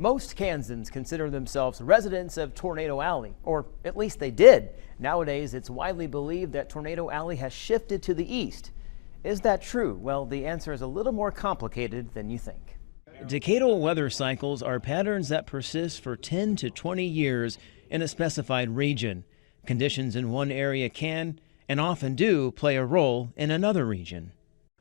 Most Kansans consider themselves residents of Tornado Alley, or at least they did. Nowadays, it's widely believed that Tornado Alley has shifted to the east. Is that true? Well, the answer is a little more complicated than you think. Decadal weather cycles are patterns that persist for 10 to 20 years in a specified region. Conditions in one area can, and often do, play a role in another region.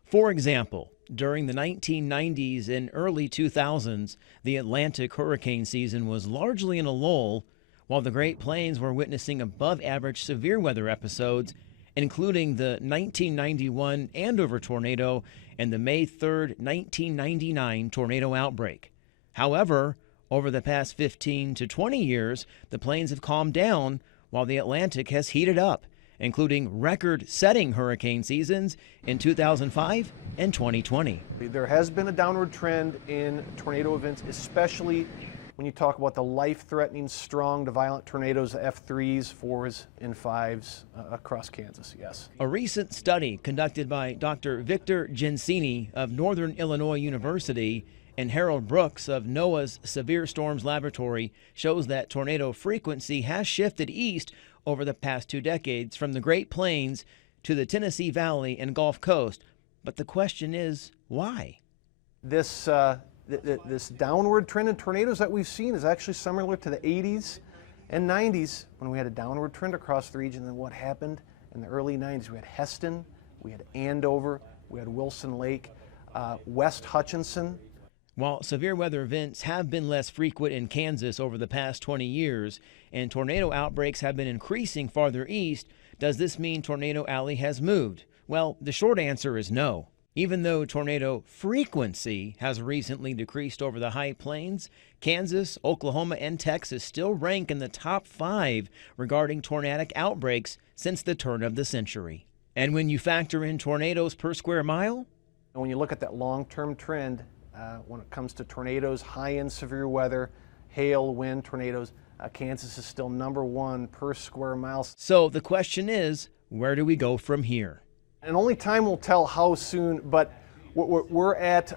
For example, during the 1990s and early 2000s, the Atlantic hurricane season was largely in a lull, while the Great Plains were witnessing above-average severe weather episodes, including the 1991 Andover tornado and the May 3, 1999 tornado outbreak. However, over the past 15 to 20 years, the plains have calmed down while the Atlantic has heated up, including record-setting hurricane seasons in 2005 and 2020. There has been a downward trend in tornado events, especially when you talk about the life-threatening, strong to violent tornadoes, F3s, 4s, and 5s across Kansas, yes. A recent study conducted by Dr. Victor Gensini of Northern Illinois University and Harold Brooks of NOAA's Severe Storms Laboratory shows that tornado frequency has shifted east over the past 2 decades from the Great Plains to the Tennessee Valley and Gulf Coast. But the question is, why? This downward trend in tornadoes that we've seen is actually similar to the 80s and 90s when we had a downward trend across the region. And what happened in the early 90s? We had Heston, we had Andover, we had Wilson Lake, West Hutchinson. While severe weather events have been less frequent in Kansas over the past 20 years and tornado outbreaks have been increasing farther east, does this mean Tornado Alley has moved? Well, the short answer is no. Even though tornado frequency has recently decreased over the high plains, Kansas, Oklahoma, and Texas still rank in the top 5 regarding tornadic outbreaks since the turn of the century. And when you factor in tornadoes per square mile? And when you look at that long-term trend, when it comes to tornadoes, high-end severe weather, hail, wind, tornadoes, Kansas is still #1 per square mile. So the question is, where do we go from here? And only time will tell how soon, but we're at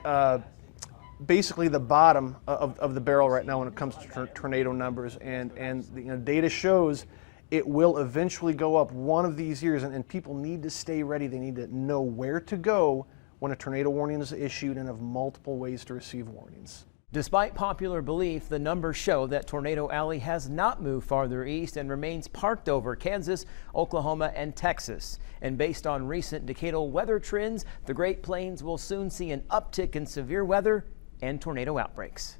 basically the bottom of the barrel right now when it comes to tornado numbers, and the data shows it will eventually go up one of these years, and people need to stay ready. They need to know where to go when a tornado warning is issued and have multiple ways to receive warnings. Despite popular belief, the numbers show that Tornado Alley has not moved farther east and remains parked over Kansas, Oklahoma, and Texas. And based on recent decadal weather trends, the Great Plains will soon see an uptick in severe weather and tornado outbreaks.